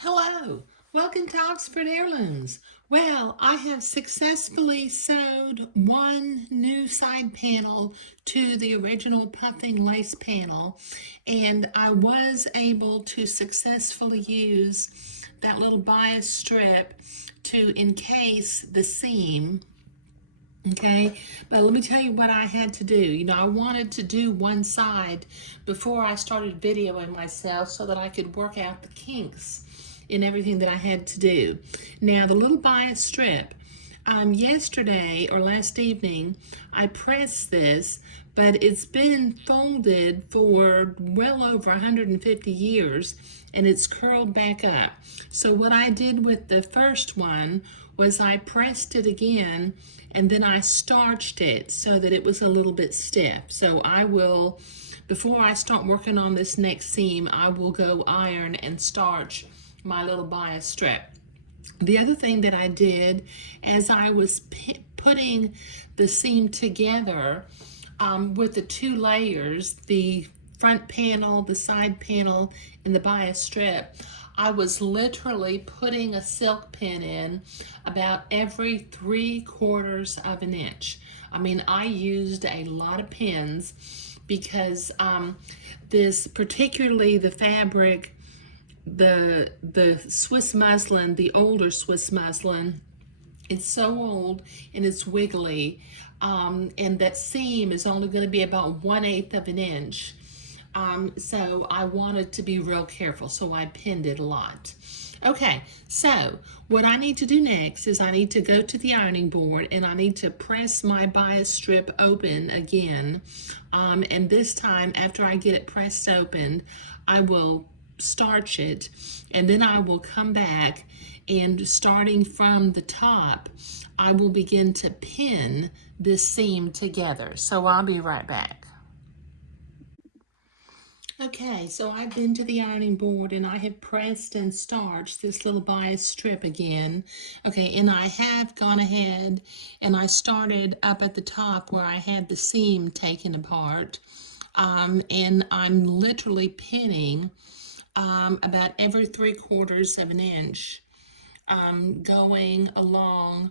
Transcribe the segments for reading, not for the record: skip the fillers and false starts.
Hello, welcome to Oxford Heirlooms. Well, I have successfully sewed one new side panel to the original puffing lace panel, and I was able to successfully use that little bias strip to encase the seam. Okay, but let me tell you what I had to do. I wanted to do one side before I started videoing myself so that I could work out the kinks in everything that I had to do. Now, the little bias strip, yesterday or last evening, I pressed this, but it's been folded for well over 150 years and it's curled back up. So what I did with the first one was I pressed it again and then I starched it so that it was a little bit stiff. So I will, before I start working on this next seam, I will go iron and starch my little bias strip. The other thing that I did as I was putting the seam together with the two layers, the front panel, the side panel, and the bias strip, I was literally putting a silk pin in about every 3/4 of an inch. I mean, I used a lot of pins because this, particularly the fabric, the Swiss muslin, the older Swiss muslin, it's so old and it's wiggly, and that seam is only going to be about 1/8 of an inch. So I wanted to be real careful, so I pinned it a lot. Okay, so what I need to do next is I need to go to the ironing board and I need to press my bias strip open again. And this time, after I get it pressed open, I will starch it, and then I will come back and starting from the top, I will begin to pin this seam together. So I'll be right back. Okay, so I've been to the ironing board and I have pressed and starched this little bias strip again. Okay, and I have gone ahead and I started up at the top where I had the seam taken apart. And I'm literally pinning about every 3/4 of an inch, going along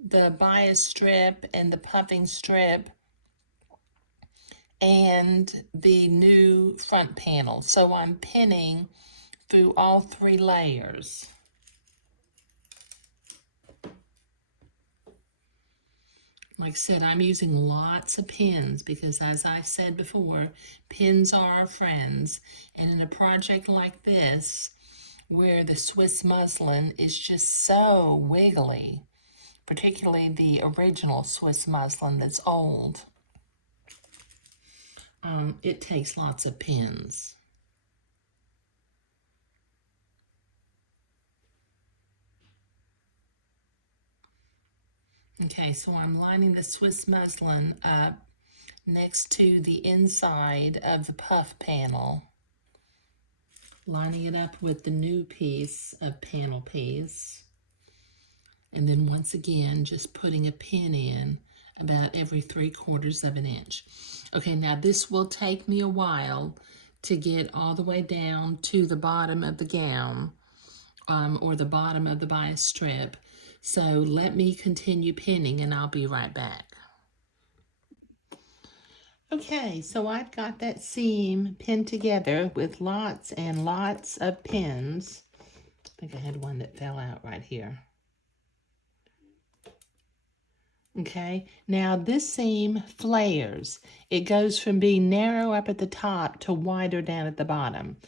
the bias strip and the puffing strip and the new front panel. So I'm pinning through all 3 layers. Like I said, I'm using lots of pins because, as I said before, pins are our friends. And in a project like this, where the Swiss muslin is just so wiggly, particularly the original Swiss muslin that's old, it takes lots of pins. Okay, so I'm lining the Swiss muslin up next to the inside of the puff panel, lining it up with the new piece of panel piece, and then once again just putting a pin in about every 3/4 of an inch. Okay, now this will take me a while to get all the way down to the bottom of the gown, or the bottom of the bias strip. So let me continue pinning and I'll be right back. Okay, so I've got that seam pinned together with lots and lots of pins. I think I had one that fell out right here. Okay, now this seam flares. It goes from being narrow up at the top to wider down at the bottom.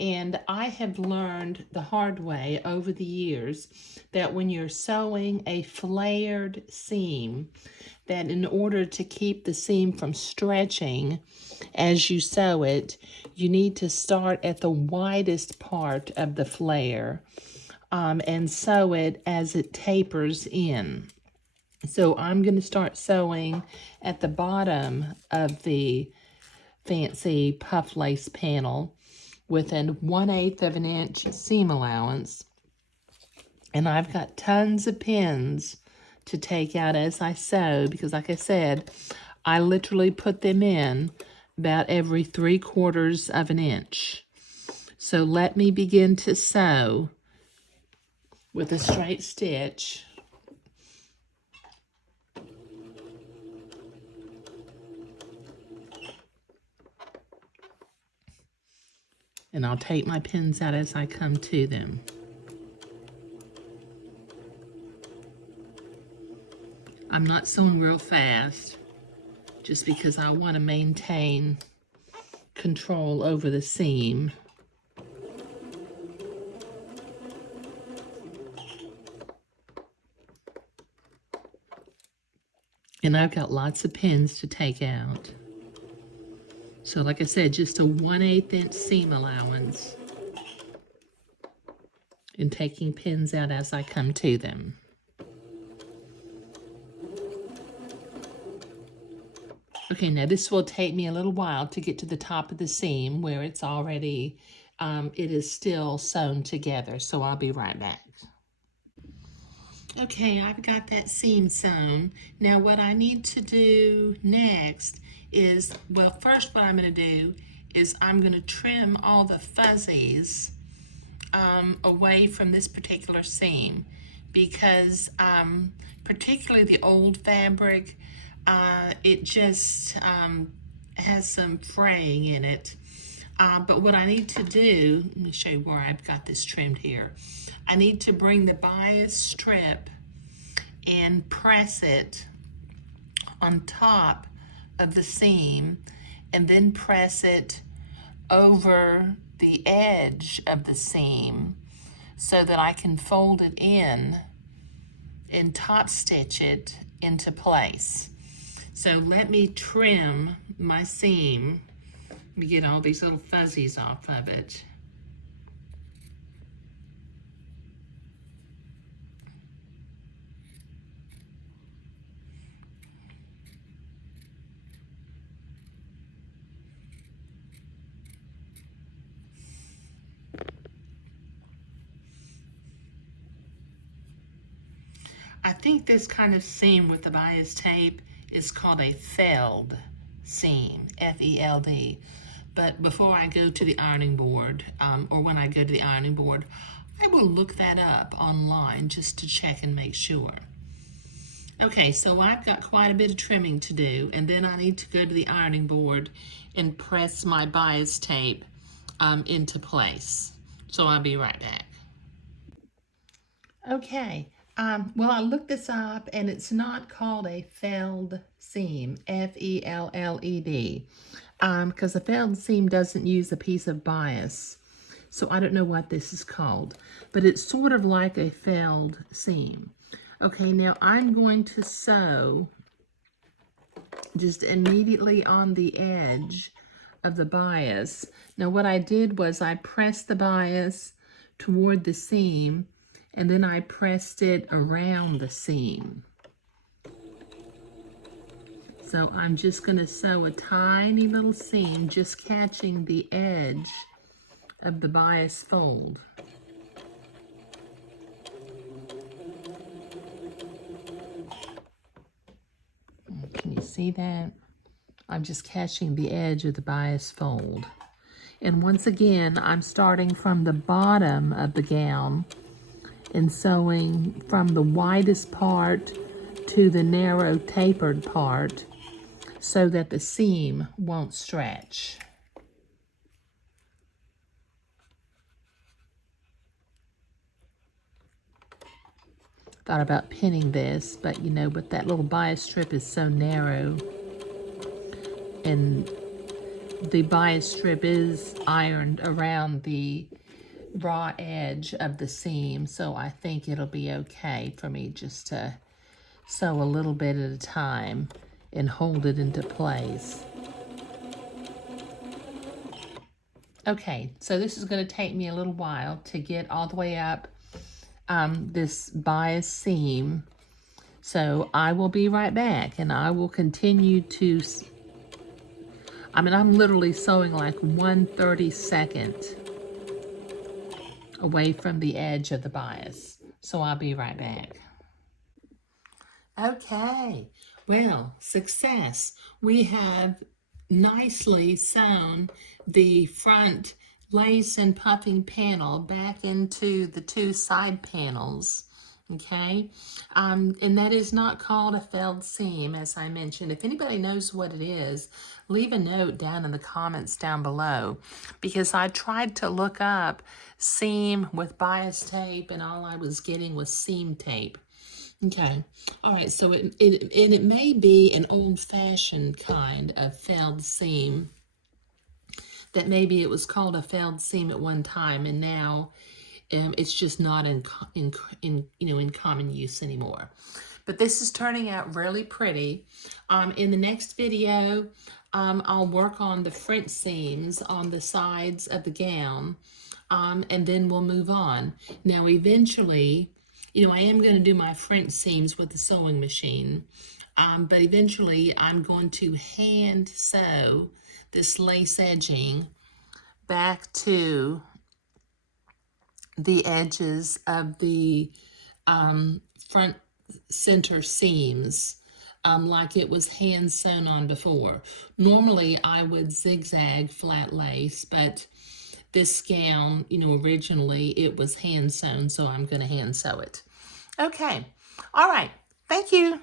And I have learned the hard way over the years that when you're sewing a flared seam, that in order to keep the seam from stretching as you sew it, you need to start at the widest part of the flare, and sew it as it tapers in. So I'm going to start sewing at the bottom of the fancy puff lace panel with an 1/8 of an inch seam allowance. And I've got tons of pins to take out as I sew because, like I said, I literally put them in about every 3/4 of an inch. So let me begin to sew with a straight stitch. And I'll take my pins out as I come to them. I'm not sewing real fast, just because I want to maintain control over the seam. And I've got lots of pins to take out. So like I said, just a 1/8 inch seam allowance. And taking pins out as I come to them. Okay, now this will take me a little while to get to the top of the seam where it's already, it is still sewn together. So I'll be right back. Okay, I've got that seam sewn. Now what I need to do next is, well, first what I'm going to do is I'm going to trim all the fuzzies away from this particular seam, because particularly the old fabric, it just has some fraying in it. But what I need to do, let me show you where I've got this trimmed here. I need to bring the bias strip and press it on top of the seam, and then press it over the edge of the seam so that I can fold it in and top stitch it into place. So let me trim my seam. Let me get all these little fuzzies off of it. I think this kind of seam with the bias tape is called a felled seam, F-E-L-D. But before I go to the ironing board, or when I go to the ironing board, I will look that up online just to check and make sure. Okay, so I've got quite a bit of trimming to do, and then I need to go to the ironing board and press my bias tape into place. So I'll be right back. Okay, well, I looked this up, and it's not called a felled seam, F-E-L-L-E-D, because a felled seam doesn't use a piece of bias. So I don't know what this is called, but it's sort of like a felled seam. Okay, now I'm going to sew just immediately on the edge of the bias. Now what I did was I pressed the bias toward the seam, and then I pressed it around the seam. So I'm just going to sew a tiny little seam, just catching the edge of the bias fold. Can you see that? I'm just catching the edge of the bias fold. And once again, I'm starting from the bottom of the gown and sewing from the widest part to the narrow tapered part so that the seam won't stretch. Thought about pinning this, but you know, but that little bias strip is so narrow, and the bias strip is ironed around the raw edge of the seam, so I think it'll be okay for me just to sew a little bit at a time and hold it into place. Okay, so this is going to take me a little while to get all the way up this bias seam, so I will be right back, and I will continue to, I'm literally sewing like 1/32 away from the edge of the bias. So I'll be right back. Okay, well, success. We have nicely sewn the front lace and puffing panel back into the two side panels. Okay, and that is not called a felled seam, as I mentioned. If anybody knows what it is, leave a note down in the comments down below, because I tried to look up seam with bias tape and all I was getting was seam tape. Okay, all right, so it may be an old-fashioned kind of felled seam, that maybe it was called a felled seam at one time, and now it's just not in common use anymore. But this is turning out really pretty. In the next video, I'll work on the French seams on the sides of the gown, and then we'll move on. Now, eventually, I am going to do my French seams with the sewing machine, but eventually I'm going to hand sew this lace edging back to the edges of the front center seams, like it was hand sewn on before. Normally I would zigzag flat lace, but this gown, originally it was hand sewn, so I'm going to hand sew it. Okay, all right, thank you.